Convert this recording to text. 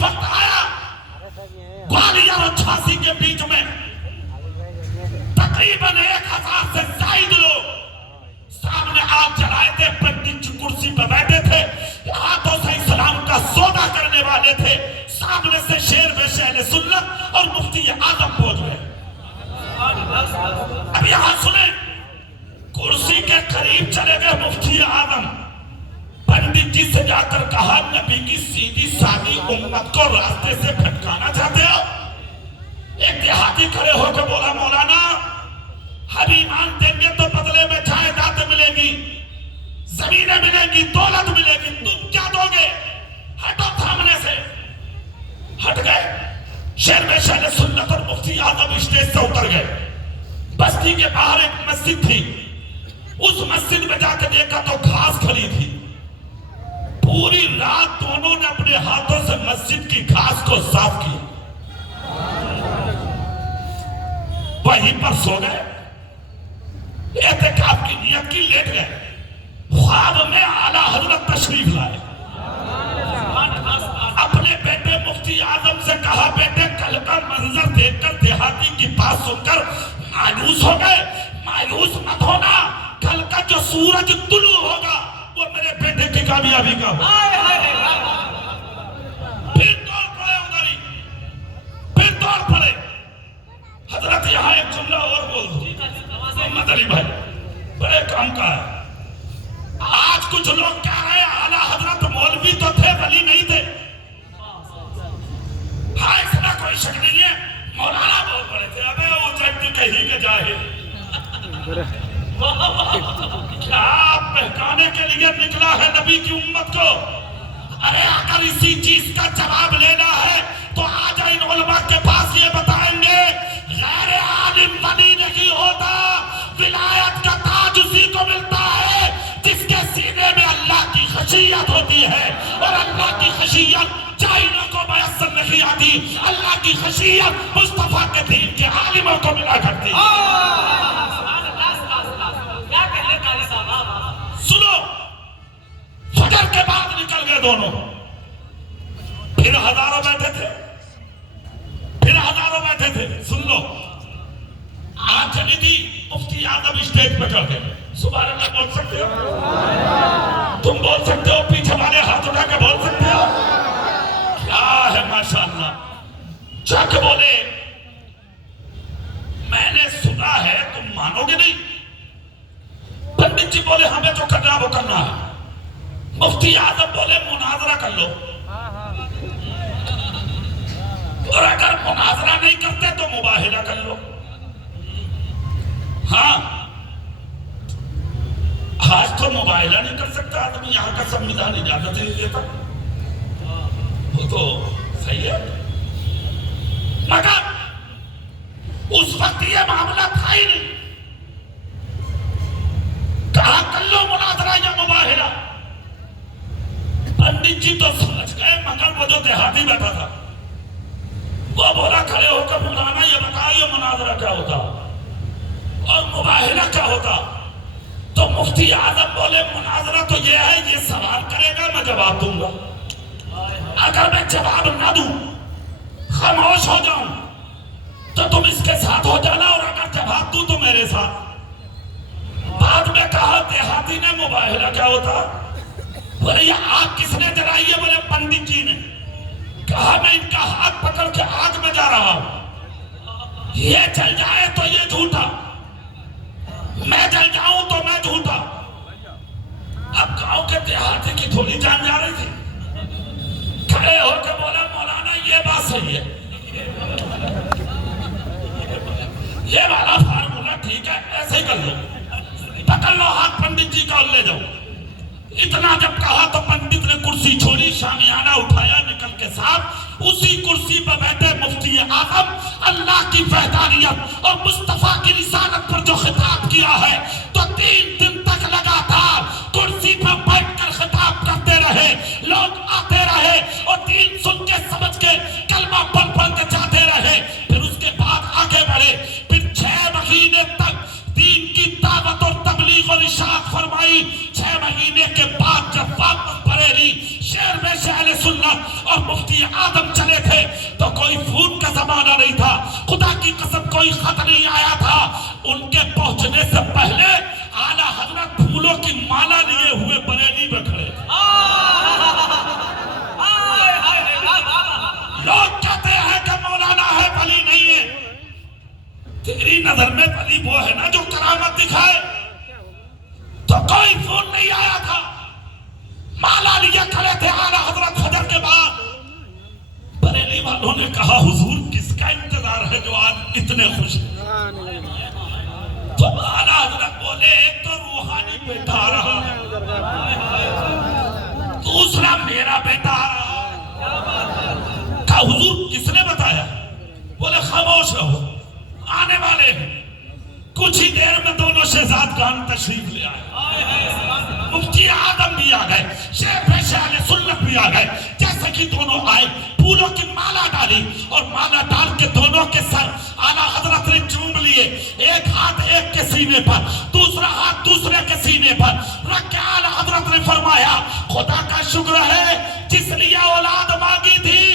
وقت آیا گوالیار اور جھانسی کے بیچ میں تقریباً 1000 سے زائد لوگ سامنے آگ جلائے تھے، پنڈت جی کرسی پہ بیٹھے تھے، ہاتھوں سے اسلام کا سودا کرنے والے تھے، سامنے سے شیر ویش اہل سنت اور مفتی اعظم پہنچ گئے۔ اب یہاں سنیں، کرسی کے قریب چلے گئے مفتی اعظم، پنڈت جی سے جا کر کہا نبی کی سیدھی سادی امت کو راستے سے بھٹکانا چاہتے ہو؟ ایک دیہاتی کھڑے ہو کے بولا مولانا ہم ایمان دیں گے تو بدلے میں جائیداد ملے گی، زمینیں ملیں گی، دولت ملے گی، تم کیا دو گے؟ ہٹو سامنے سے۔ ہٹ گئے، شیر میں شہر سنت اور مفتی اعظم اسٹیج سے اتر گئے۔ بستی کے باہر ایک مسجد تھی، اس مسجد میں جا کے دیکھا تو گھاس کھلی تھی۔ پوری رات دونوں نے اپنے ہاتھوں سے مسجد کی گھاس کو صاف کیا، وہیں پر سو گئے، اعتکاف کی نیت کی، لیٹ گئے۔ خواب میں اعلیٰ حضرت تشریف لائے، اپنے بیٹے مفتی اعظم سے کہا بیٹے کل کا منظر دیکھ کر دیہاتی کی بات سن کر مایوس ہو گئے، مایوس مت ہونا، کل کا جو سورج طلوع ہوگا وہ میرے بیٹے کی کامیابی کا ہوگا۔ پھر دوڑ پڑے ادھر ہی، پھر دوڑ پڑے۔ حضرت یہاں ایک جملہ اور بول دو، محمد علی بھائی بڑے کام کا ہے۔ آج کچھ لوگ کہہ رہے ہیں اعلیٰ حضرت مولوی تو تھے ولی نہیں تھے، ہاں اس میں کوئی شک نہیں ہے، مولانا بول پڑے تھے، ابے وہ جنتی کہیں کے جاہل، کیا بہکانے کے لیے نکلا ہے نبی کی امت کو؟ ارے اگر اسی چیز کا جواب لینا ہے تو آج ان علماء کے پاس یہ بتائیں گے غیر عالم ولی نہیں ہوتا، ولایت کا تاج اسی کو ملتا ہے جس کے سینے میں اللہ کی خشیت ہوتی ہے، اور اللہ کی خشیت جاہلوں کو میسر نہیں آتی، اللہ کی خشیت مصطفیٰ کے دین کے عالموں کو ملا کرتی ہے۔ سنو، فجر کے بعد نکل گئے دونوں، پھر ہزاروں بیٹھے تھے، پھر ہزاروں بیٹھے تھے۔ سن لو، آج چلی تھی مفتی اعظم اسٹیج پہ چڑھ گئے، سبحان اللہ بول سکتے ہو؟ تم بول سکتے ہو؟ پیچھے والے ہاتھ اٹھا کے بول سکتے ہو؟ کیا ہے ماشاءاللہ۔ جا کے بولے میں نے سنا ہے، تم مانو گے نہیں؟ پنڈت جی بولے ہمیں جو کرنا وہ کرنا ہے۔ مفتی اعظم بولے مناظرہ کر لو، اور اگر مناظرہ نہیں کرتے تو مباہلہ کر لو۔ ہاں آج تو مباہلہ نہیں کر سکتا آدمی، یہاں کا سنویدھان اجازت نہیں دیتا، وہ تو صحیح ہے، مگر اس وقت یہ معاملہ تھا ہی نہیں، کہا کر لو مناظرہ یا مباہلہ۔ پنڈت جی تو سمجھ گئے، مگر وہ جو دیہاتی بیٹھا تھا وہ بولا کھڑے ہو کر مولانا یہ بتائیے مناظرہ کیا ہوتا اور مباہلہ کیا ہوتا؟ تو مفتی اعظم بولے مناظرہ تو یہ ہے، یہ سوال کرے گا میں جواب دوں گا، اگر میں جواب نہ دوں خاموش ہو جاؤں تو تم اس کے ساتھ ہو جانا، اور اگر جواب دوں تو میرے ساتھ۔ بعد میں کہا دیہاتی نے مباہلہ کیا ہوتا؟ بولے یہ آگ کس نے جلائی ہے؟ بولے پنڈت جی نے۔ کہا میں ان کا ہاتھ پکڑ کے آگ میں جا رہا ہوں، یہ جل جائے تو یہ جھوٹا، میں جل جاؤں تو میں جھوٹا۔ اب گاؤں کے دیہاتی کی تھوڑی جان جا رہی تھی، کھڑے ہو کے بولا مولانا یہ بات صحیح ہے، یہ والا فارمولا ٹھیک ہے، ایسے ہی کر لو، پکڑ لو ہاتھ پنڈت جی کا اور لے جاؤ۔ اتنا جب کہا تو پنڈت نے کرسی چھوڑی، شامیانہ اٹھایا، نکل کے ساتھ اسی کرسی پر بیٹھے مفتی اعظم اللہ کی وحدانیت اور مصطفیٰ کی رسالت پر جو خطاب کیا ہے تو 3 دن تک لگاتار کرسی پر بیٹھ کر خطاب کرتے رہے، لوگ آتے رہے اور دین سن کے سمجھ کے کلمہ پڑھ پڑھ کے جاتے رہے۔ پھر اس کے بعد آگے بڑھے، پھر 6 مہینے تک دین کی دعوت اور تبلیغ اور ارشاد فرمائی۔ 6 مہینے کے بعد جب واپس بریلی شہر میں اہل سنت اور مفتی اعظم کوئی فون کا زمانہ نہیں تھا، خدا کی قسم کوئی خط نہیں آیا تھا، ان کے پہنچنے سے پہلے اعلیٰ حضرت پھولوں کی مالا لیے ہوئے بریلی میں کھڑے تھے۔ لوگ کہتے ہیں کہ مولانا ہے ولی نہیں ہے، تیری نظر میں ولی وہ ہے نا جو کرامت دکھائے؟ تو کوئی فون نہیں آیا تھا، مالا لیے کھڑے تھے اعلیٰ حضرت فجر کے بعد۔ بریلی والوں نے کہا حضور کس کا انتظار ہے جو آج اتنے خوش ہیں؟ تو اعلیٰ حضرت بولے ایک تو روحانی بیٹا آ رہا ہے، دوسرا میرا بیٹا آ رہا ہے۔ کہا حضور کس نے بتایا؟ بولے خاموش رہو، آنے والے ہیں۔ کچھ ہی دیر میں دونوں شہزادگان تشریف لے آئے، مفتی آدم بھی آ گئے، شیخ اہل سنت بھی آ گئے۔ جیسے کہ دونوں آئے، پھولوں کی مالا ڈالی اور مالا ڈال کے دونوں کے سر اعلیٰ حضرت نے چوم لیے، ایک ہاتھ ایک کے سینے پر، دوسرا ہاتھ دوسرے کے سینے پر رکھ کے اعلیٰ حضرت نے فرمایا خدا کا شکر ہے جس لیے اولاد مانگی تھی